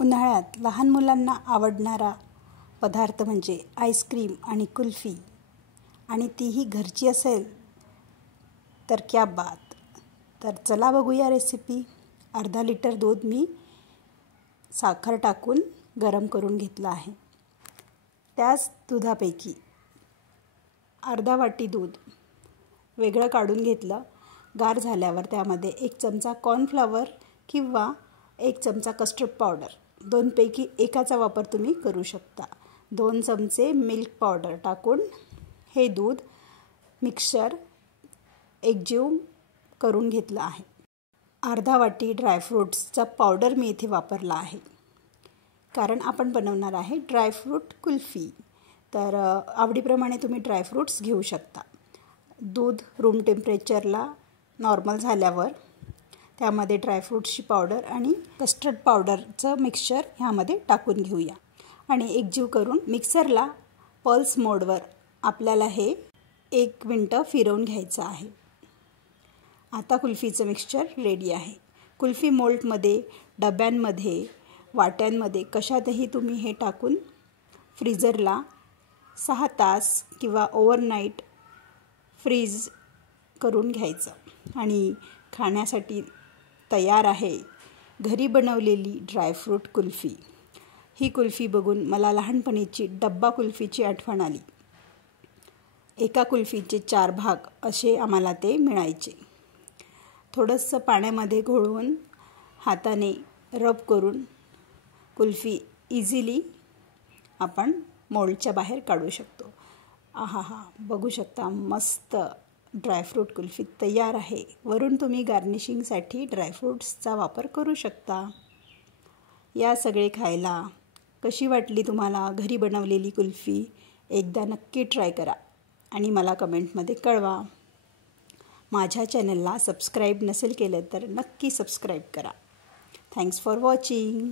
उन्हाळ्यात लहान मुलांना आवडणारा पदार्थ म्हणजे आईस्क्रीम आणि कुल्फी, आणि तीही घरची असेल तर क्या बात. तर चला बघूया रेसिपी. अर्धा लिटर दूध मी साखर टाकून गरम करून घेतलं आहे. त्याच दुधापैकी अर्धा वाटी दूध वेगळं काढून घेतलं. गार झाल्यावर त्यामध्ये 1 चमचा कॉर्नफ्लॉवर किंवा 1 चमचा कस्टर्ड पावडर, दोनपैकी एकाचा वापर तुम्ही करू शकता. 2 चमचे मिल्क पावडर टाकून हे दूध मिक्सर एकजीव करून घेतलं आहे. अर्धा वाटी ड्रायफ्रूट्सचा पावडर मी इथे वापरला आहे, कारण आपण बनवणार आहे ड्रायफ्रूट कुल्फी. तर आवडीप्रमाणे तुम्ही ड्रायफ्रूट्स घेऊ शकता. दूध रूम टेम्परेचरला नॉर्मल झाल्यावर त्यामध्ये ड्रायफ्रूट्सची पावडर आणि कस्टर्ड पावडरचं मिक्सचर ह्यामध्ये टाकून घेऊया आणि एकजीव करून मिक्सरला पल्स मोडवर आपल्याला हे 1 मिनटं फिरवून घ्यायचं आहे. आता कुल्फीचं मिक्सचर रेडी आहे. कुल्फी मोल्डमध्ये, डब्यांमध्ये, वाट्यांमध्ये कशातही तुम्ही हे टाकून फ्रीजरला 6 तास किंवा ओव्हरनाईट फ्रीज करून घ्यायचं आणि खाण्यासाठी तयार आहे घरी बनवलेली ड्रायफ्रूट कुल्फी. ही कुल्फी बघून मला लहानपणीची डब्बा कुल्फीची आठवण आली. एका कुल्फीचे 4 भाग असे आम्हाला ते मिळायचे. थोडंसं पाण्यामध्ये घोळवून हाताने रब करून कुल्फी इझिली आपण मोल्डच्या बाहेर काढू शकतो. आहा, बघू शकता, मस्त ड्रायफ्रूट कुल्फी तयार आहे. वरून तुम्ही गार्निशिंगसाठी ड्रायफ्रूट्सचा वापर करू शकता. या सगळे खायला कशी वाटली तुम्हाला घरी बनवलेली कुल्फी? एकदा नक्की ट्राय करा आणि मला कमेंटमध्ये कळवा. माझ्या चॅनलला सबस्क्राईब नसेल केलं तर नक्की सबस्क्राईब करा. Thanks for watching.